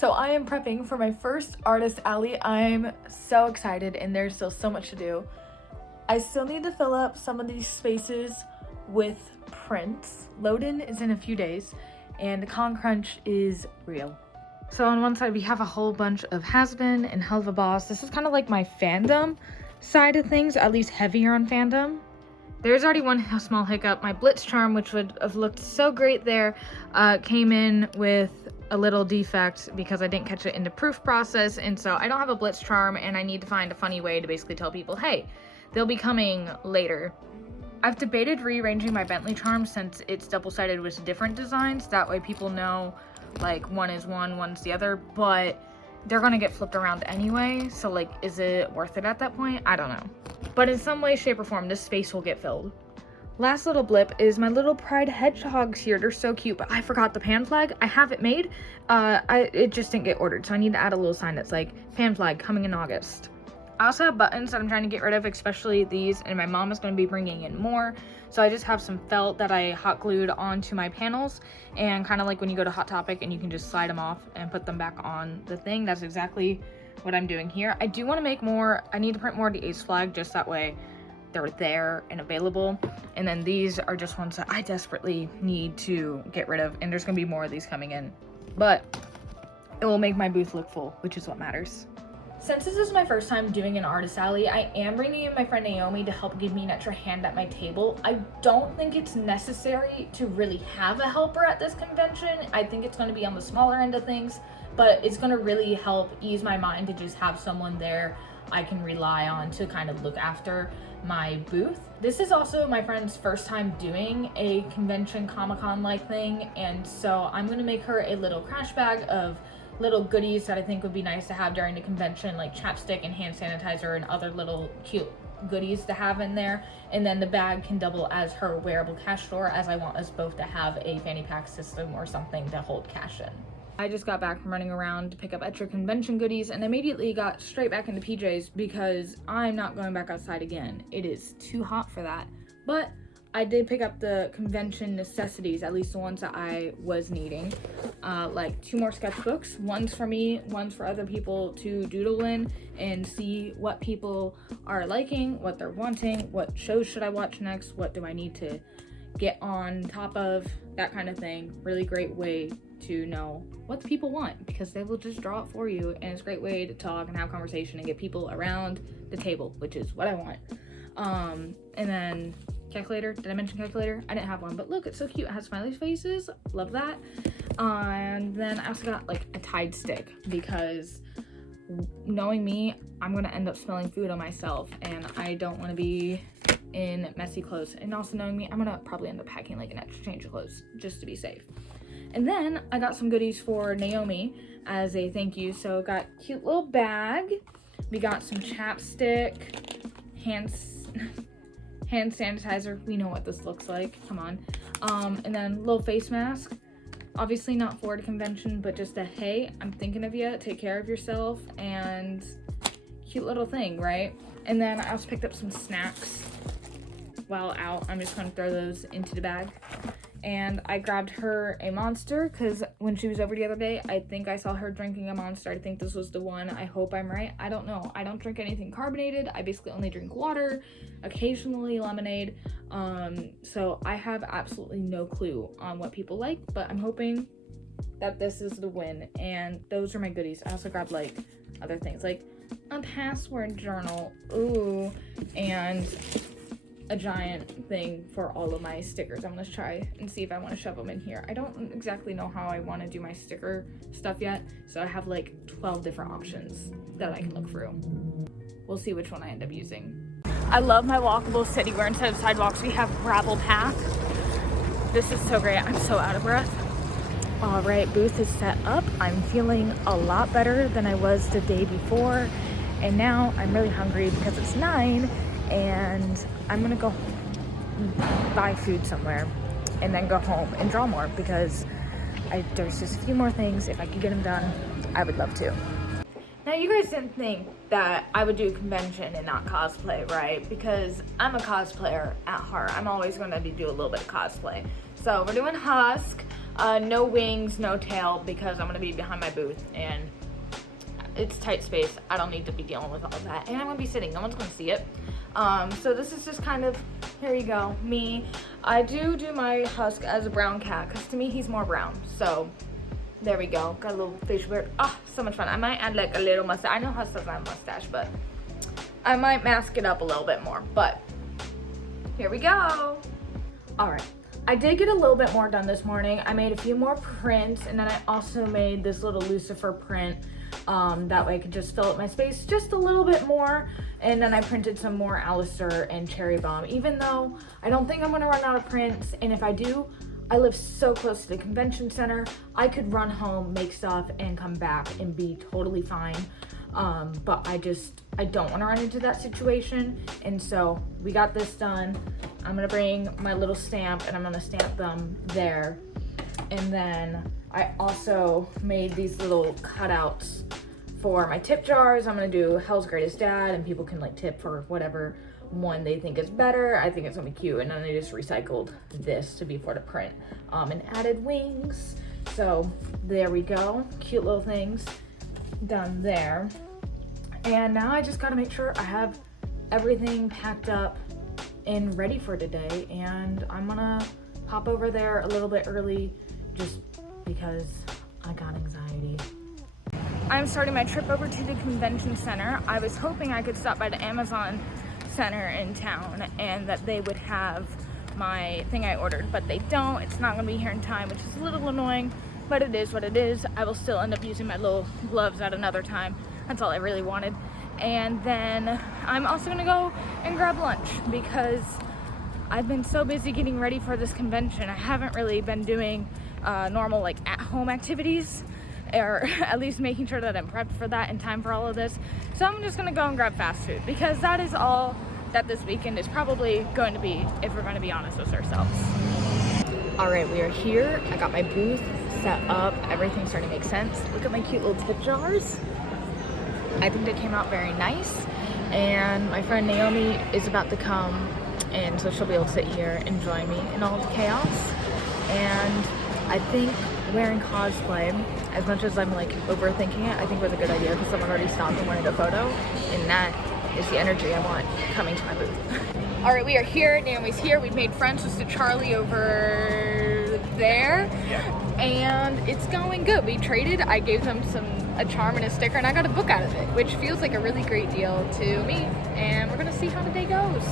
So I am prepping for my first artist alley. I'm so excited and there's still so much to do. I still need to fill up some of these spaces with prints. Load-in is in a few days and Con Crunch is real. So on one side we have a whole bunch of Has-Been and Hell of a Boss. This is kind of like my fandom side of things, at least heavier on fandom. There's already one small hiccup. My Blitz charm, which would have looked so great there, came in with a little defect because I didn't catch it in the proof process, and so I don't have a Blitz charm and I need to find a funny way to basically tell people, hey, they'll be coming later. I've debated rearranging my Bentley charm since it's double-sided with different designs. That way people know like one is one, one's the other, but they're gonna get flipped around anyway, so like, is it worth it at that point? I don't know. But in some way, shape, or form, this space will get filled. Last little blip is my little pride hedgehogs here. They're so cute, but I forgot the pan flag. I have it made. It just didn't get ordered, so I need to add a little sign that's like, pan flag coming in August. I also have buttons that I'm trying to get rid of, especially these, and my mom is going to be bringing in more. So I just have some felt that I hot glued onto my panels, and kind of like when you go to Hot Topic and you can just slide them off and put them back on the thing. That's exactly what I'm doing here. I do want to make more. I need to print more of the Ace flag, just that way they're there and available. And then these are just ones that I desperately need to get rid of, and there's going to be more of these coming in. But it will make my booth look full, which is what matters. Since this is my first time doing an artist alley, I am bringing in my friend Naomi to help give me an extra hand at my table. I don't think it's necessary to really have a helper at this convention. I think it's going to be on the smaller end of things, but it's going to really help ease my mind to just have someone there I can rely on to kind of look after my booth. This is also my friend's first time doing a convention Comic-Con like thing, and so I'm going to make her a little crash bag of little goodies that I think would be nice to have during the convention, like chapstick and hand sanitizer and other little cute goodies to have in there. And then the bag can double as her wearable cash drawer, as I want us both to have a fanny pack system or something to hold cash in. I just got back from running around to pick up extra convention goodies and immediately got straight back into PJs because I'm not going back outside again. It is too hot for that. But I did pick up the convention necessities, at least the ones that I was needing. Like 2 more sketchbooks. One's for me, one's for other people to doodle in and see what people are liking, what they're wanting, what shows should I watch next, what do I need to get on top of, that kind of thing. Really great way to know what the people want because they will just draw it for you, and it's a great way to talk and have conversation and get people around the table, which is what I want. And then calculator. Did I mention calculator? I didn't have one, but look, it's so cute. It has smiley faces. Love that. And then I also got like a Tide stick because knowing me, I'm gonna end up spilling food on myself and I don't want to be in messy clothes. And also knowing me, I'm gonna probably end up packing like an extra change of clothes just to be safe. And then I got some goodies for Naomi as a thank you. So got a cute little bag. We got some chapstick, hand sanitizer. We know what this looks like. Come on. And then little face mask. Obviously not for the convention, but just a hey, I'm thinking of you. Take care of yourself, and cute little thing, right? And then I also picked up some snacks while out. I'm just gonna throw those into the bag. And I grabbed her a Monster because when she was over the other day, I think I saw her drinking a Monster. I think this was the one. I hope I'm right. I don't know. I don't drink anything carbonated. I basically only drink water, occasionally lemonade. So I have absolutely no clue on what people like, but I'm hoping that this is the win. And those are my goodies. I also grabbed like other things like a password journal. Ooh, and a giant thing for all of my stickers. I'm gonna try and see if I want to shove them in here. I don't exactly know how I want to do my sticker stuff yet, so I have like 12 different options that I can look through. We'll see which one I end up using. I love my walkable city where instead of sidewalks we have gravel path. This is so great. I'm so out of breath. All right, booth is set up. I'm feeling a lot better than I was the day before, and now I'm really hungry because it's 9 and I'm gonna go buy food somewhere and then go home and draw more because there's just a few more things. If I could get them done, I would love to. Now, you guys didn't think that I would do a convention and not cosplay, right? Because I'm a cosplayer at heart. I'm always gonna do a little bit of cosplay. So we're doing Husk. No wings, no tail, because I'm gonna be behind my booth and it's tight space. I don't need to be dealing with all of that. And I'm gonna be sitting, no one's gonna see it. So this is just kind of, here you go, me. I do my husk as a brown cat, because to me he's more brown. So there we go, got a little facial hair. Ah, so much fun. I might add like a little mustache. I know Husk doesn't have a mustache, but I might mask it up a little bit more, but here we go. All right, I did get a little bit more done this morning. I made a few more prints, and then I also made this little Lucifer print. That way I could just fill up my space just a little bit more. And then I printed some more Alistair and Cherry Bomb, even though I don't think I'm gonna run out of prints. And if I do, I live so close to the convention center, I could run home, make stuff, and come back and be totally fine. But I don't want to run into that situation. And so we got this done. I'm gonna bring my little stamp and I'm gonna stamp them there. And then I also made these little cutouts for my tip jars. I'm gonna do Hell's Greatest Dad, and people can like tip for whatever one they think is better. I think it's gonna be cute. And then I just recycled this to be for the print, and added wings. So there we go, cute little things done there. And now I just gotta make sure I have everything packed up and ready for today. And I'm gonna pop over there a little bit early just because I got anxiety. I'm starting my trip over to the convention center. I was hoping I could stop by the Amazon Center in town and that they would have my thing I ordered, but they don't. It's not gonna be here in time, which is a little annoying, but it is what it is. I will still end up using my little gloves at another time. That's all I really wanted. And then I'm also gonna go and grab lunch because I've been so busy getting ready for this convention. I haven't really been doing normal like at-home activities, or at least making sure that I'm prepped for that in time for all of this. So I'm just gonna go and grab fast food because that is all that this weekend is probably going to be, if we're gonna be honest with ourselves. All right, we are here. I got my booth set up. Everything's starting to make sense. Look at my cute little tip jars. I think they came out very nice. And my friend Naomi is about to come, and so she'll be able to sit here and join me in all the chaos. And I think wearing cosplay, as much as I'm like overthinking it, I think was a good idea because someone already stopped and wanted a photo, and that is the energy I want coming to my booth. All right, we are here. Naomi's here. We've made friends with Charlie over there, and it's going good. We traded. I gave them a charm and a sticker, and I got a book out of it, which feels like a really great deal to me. And we're gonna see how the day goes.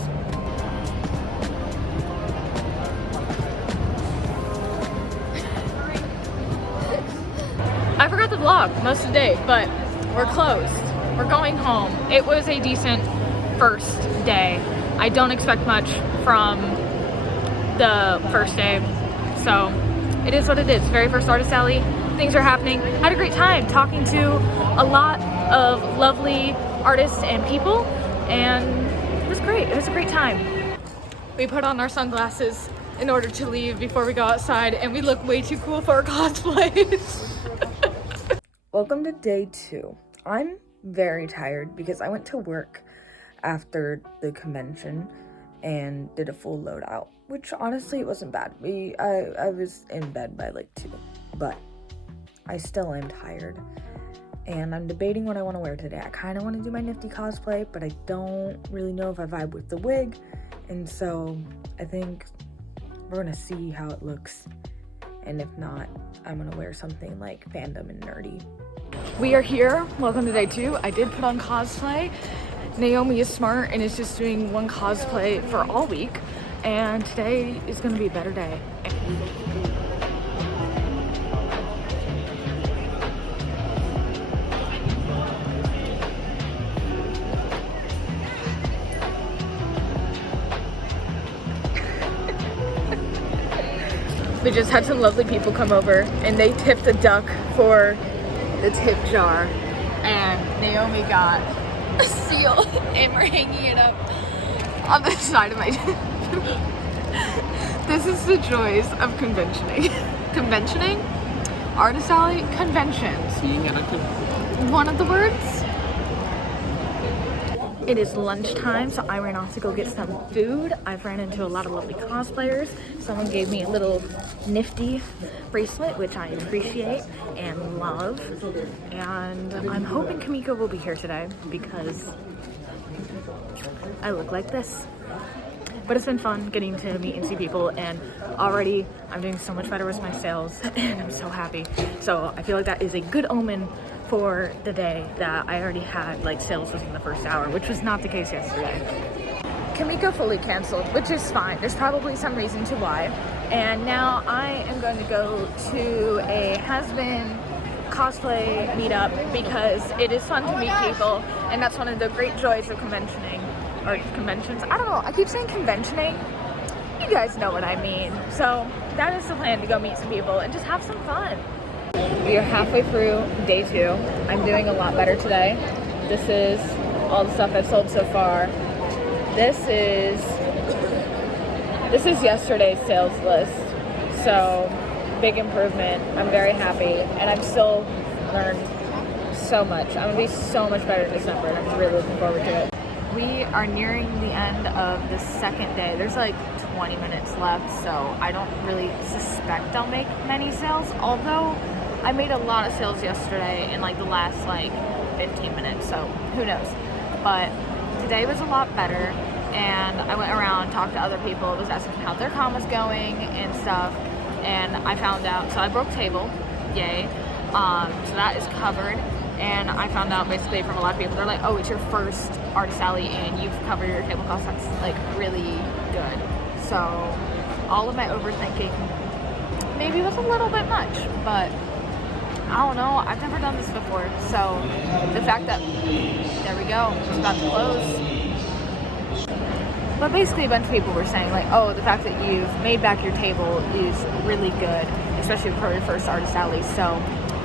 I forgot to vlog most of the day, but we're closed. We're going home. It was a decent first day. I don't expect much from the first day, so it is what it is. Very first artist alley, things are happening. Had a great time talking to a lot of lovely artists and people, and it was great. It was a great time. We put on our sunglasses in order to leave before we go outside, and we look way too cool for our cosplays. Welcome to day 2. I'm very tired because I went to work after the convention and did a full loadout, which honestly it wasn't bad. I was in bed by like 2, but I still am tired. And I'm debating what I want to wear today. I kind of want to do my nifty cosplay, but I don't really know if I vibe with the wig. And so I think we're going to see how it looks. And if not, I'm gonna wear something like fandom and nerdy. We are here. Welcome to day 2. I did put on cosplay. Naomi is smart and is just doing one cosplay for all week. And today is gonna be a better day. We just had some lovely people come over and they tipped a duck for the tip jar, and Naomi got a seal and we're hanging it up on the side of my This is the joys of conventioning. Conventioning? Artist alley? Conventions. Being at a convention. One of the words? It is lunchtime, so I ran off to go get some food. I've ran into a lot of lovely cosplayers. Someone gave me a little nifty bracelet, which I appreciate and love. And I'm hoping Kamiko will be here today because I look like this. But it's been fun getting to meet and see people, and already I'm doing so much better with my sales and I'm so happy. So I feel like that is a good omen for the day that I already had like sales within the first hour, which was not the case yesterday. Kamiko fully canceled, which is fine. There's probably some reason to why. And now I am going to go to a has-been cosplay meetup because it is fun to meet people, and that's one of the great joys of conventioning. Or conventions, I don't know, I keep saying conventioning. You guys know what I mean. So that is the plan, to go meet some people and just have some fun. We are halfway through day 2. I'm doing a lot better today. This is all the stuff I've sold so far. This is yesterday's sales list. So big improvement. I'm very happy, and I've still learned so much. I'm gonna be so much better in December, and I'm really looking forward to it. We are nearing the end of the second day. There's like 20 minutes left, so I don't really suspect I'll make many sales, although I made a lot of sales yesterday in like the last like 15 minutes, so who knows. But today was a lot better, and I went around, talked to other people, was asking how their con was going and stuff, and I found out, so I broke table, yay, so that is covered. And I found out basically from a lot of people, they're like, oh, it's your first Artist Alley and you've covered your table costs. That's like really good. So all of my overthinking maybe was a little bit much, but I don't know. I've never done this before. So the fact that, there we go, it's about to close. But basically a bunch of people were saying like, oh, the fact that you've made back your table is really good, especially for your first Artist Alley. So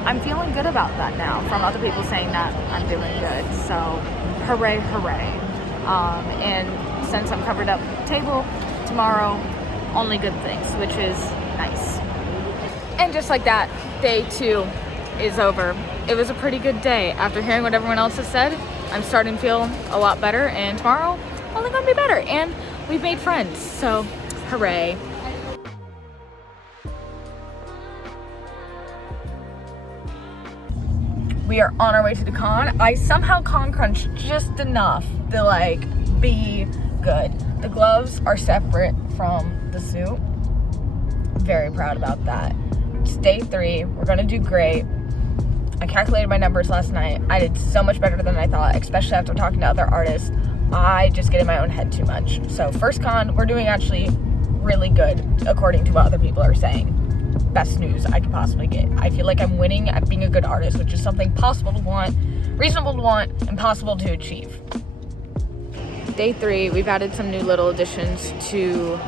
I'm feeling good about that now from other people saying that I'm doing good. So hooray, hooray. And since I'm covered up table tomorrow, only good things, which is nice. And just like that, day 2 is over. It was a pretty good day. After hearing what everyone else has said, I'm starting to feel a lot better, and tomorrow only gonna be better. And we've made friends, so hooray. We are on our way to the con. I somehow con crunched just enough to like be good. The gloves are separate from the suit. Very proud about that. It's day 3. We're gonna do great. I calculated my numbers last night. I did so much better than I thought, especially after talking to other artists. I just get in my own head too much. So first con, we're doing actually really good according to what other people are saying. Best news I could possibly get. I feel like I'm winning at being a good artist, which is something possible to want, reasonable to want, and possible to achieve. Day 3, we've added some new little additions to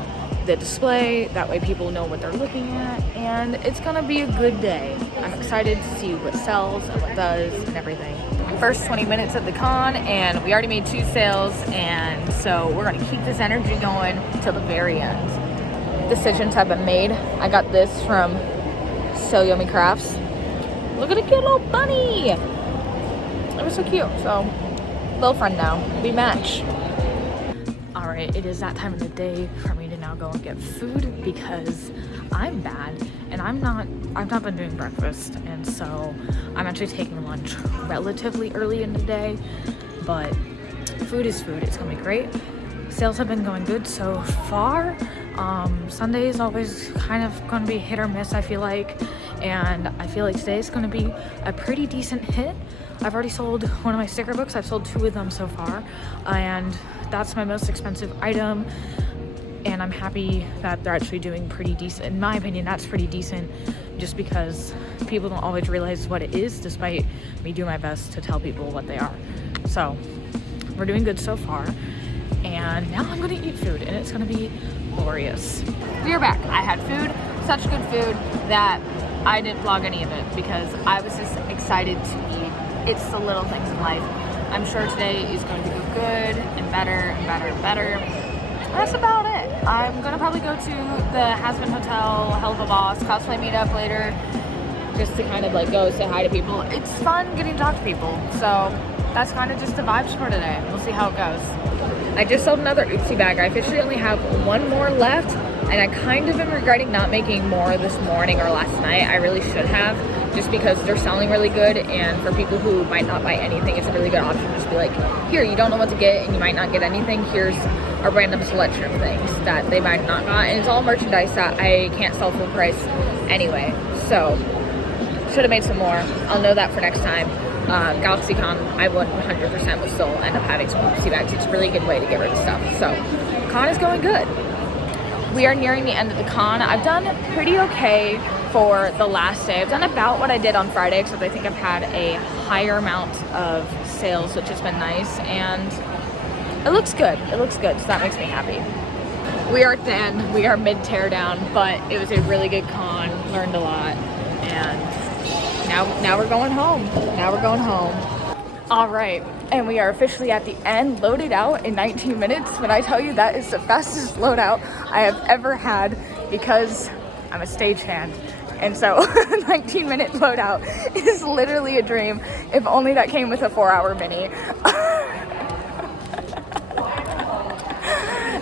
the display. That way people know what they're looking at, and it's gonna be a good day. I'm excited to see what sells and what does and everything. First 20 minutes at the con, and we already made 2 sales, and so we're gonna keep this energy going till the very end. Decisions have been made. I got this from So Yummy Crafts. Look at a cute little bunny. It was so cute. So, little friend now. We match. All right, it is that time of the day for me to now go and get food because I'm bad and I've not been doing breakfast, and so I'm actually taking lunch relatively early in the day. But food is food. It's gonna be great. Sales have been going good so far. Sunday is always kind of going to be hit or miss, I feel like, and I feel like today is going to be a pretty decent hit. I've already sold one of my sticker books. I've sold 2 of them so far, and that's my most expensive item, and I'm happy that they're actually doing pretty decent. In my opinion, that's pretty decent, just because people don't always realize what it is, despite me doing my best to tell people what they are. So we're doing good so far. And now I'm gonna eat food, and it's gonna be glorious. We are back. I had food, such good food that I didn't vlog any of it because I was just excited to eat. It's the little things in life. I'm sure today is going to go good and better and better and better. And that's about it. I'm gonna probably go to the Has-Been Hotel, Hell of a Boss cosplay meetup later, just to kind of like go say hi to people. It's fun getting to talk to people. So that's kind of just the vibes for today. We'll see how it goes. I just sold another oopsie bag. I officially only have one more left, and I kind of am regretting not making more this morning or last night. I really should have, just because they're selling really good, and for people who might not buy anything, it's a really good option to just be like, here, you don't know what to get and you might not get anything, here's a random selection of things that they might not got, and it's all merchandise that I can't sell full price anyway, so should have made some more. I'll know that for next time. GalaxyCon, I 100% will still end up having some oopsie bags. It's a really good way to get rid of stuff, so con is going good. We are nearing the end of the con. I've done pretty okay for the last day. I've done about what I did on Friday, except I think I've had a higher amount of sales, which has been nice, and it looks good. It looks good, so that makes me happy. We are at the end. We are mid teardown, but it was a really good con. Learned a lot, and now we're going home. Now we're going home. All right, and we are officially at the end, loaded out in 19 minutes. When I tell you that is the fastest loadout I have ever had, because I'm a stagehand. And so 19-minute loadout is literally a dream. If only that came with a 4-hour mini.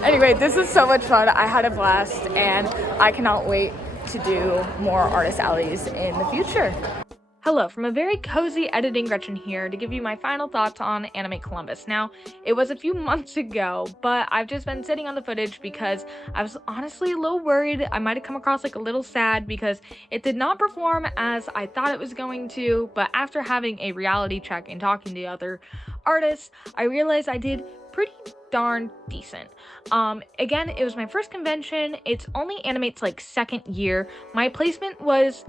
Anyway, this is so much fun. I had a blast, and I cannot wait to do more artist alleys in the future. Hello, from a very cozy editing Gretchen here to give you my final thoughts on Animate Columbus. Now, it was a few months ago, but I've just been sitting on the footage because I was honestly a little worried. I might have come across like a little sad because it did not perform as I thought it was going to, but after having a reality check and talking to other artists, I realized I did pretty darn decent. Again, it was my first convention. It's only Animate's like second year. My placement was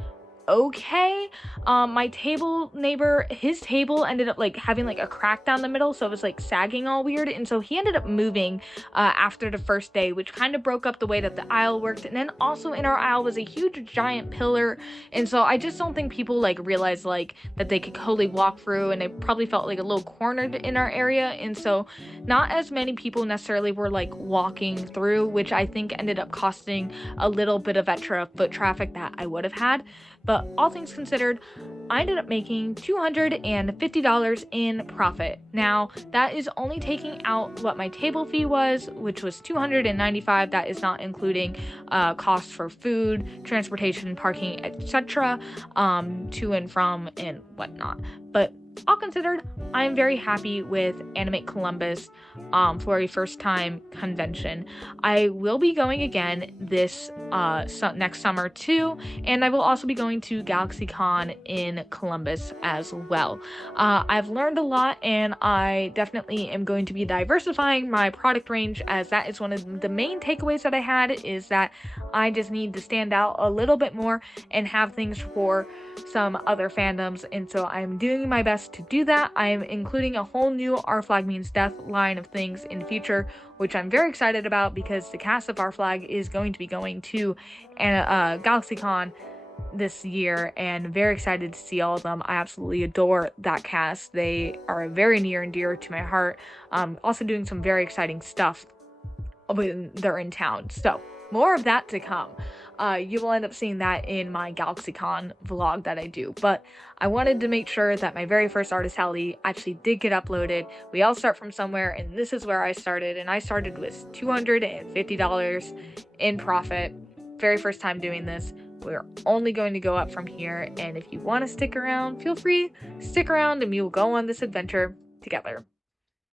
okay. My table neighbor, his table ended up like having like a crack down the middle, so it was like sagging all weird, and so he ended up moving after the first day, which kind of broke up the way that the aisle worked. And then also in our aisle was a huge giant pillar, and so I just don't think people like realized like that they could totally walk through, and they probably felt like a little cornered in our area, and so not as many people necessarily were like walking through, which I think ended up costing a little bit of extra foot traffic that I would have had. But all things considered, I ended up making $250 in profit. Now, that is only taking out what my table fee was, which was $295. That is not including costs for food, transportation, parking, etc., to and from and whatnot. But all considered, I'm very happy with Animate Columbus for a first-time convention. I will be going again this next summer too, and I will also be going to GalaxyCon in Columbus as well. I've learned a lot, and I definitely am going to be diversifying my product range, as that is one of the main takeaways that I had, is that I just need to stand out a little bit more and have things for some other fandoms, and so I'm doing my best to do that. I'm including a whole new Our Flag Means Death line of things in the future, which I'm very excited about because the cast of Our Flag is going to be going to GalaxyCon this year, and very excited to see all of them. I absolutely adore that cast. They are very near and dear to my heart. Also doing some very exciting stuff when they're in town, so more of that to come. You will end up seeing that in my GalaxyCon vlog that I do, but I wanted to make sure that my very first artist alley actually did get uploaded. We all start from somewhere, and this is where I started, and I started with $250 in profit. Very first time doing this. We're only going to go up from here, and if you want to stick around, feel free, stick around, and we will go on this adventure together.